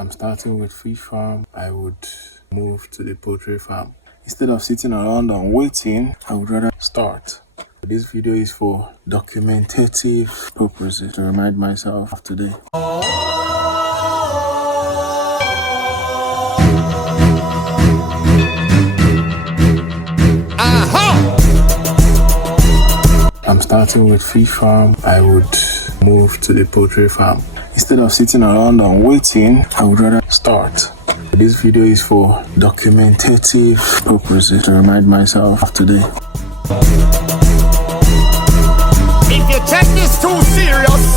I'm starting with fish farm. I would move to the poultry farm. Instead of sitting around and waiting, I would rather start. This video is for documentative purposes to remind myself of today. I'm starting with fish farm. I would move to the poultry farm. Instead of sitting around and waiting, I would rather start. This video is for documentative purposes to remind myself of today. If you take this too serious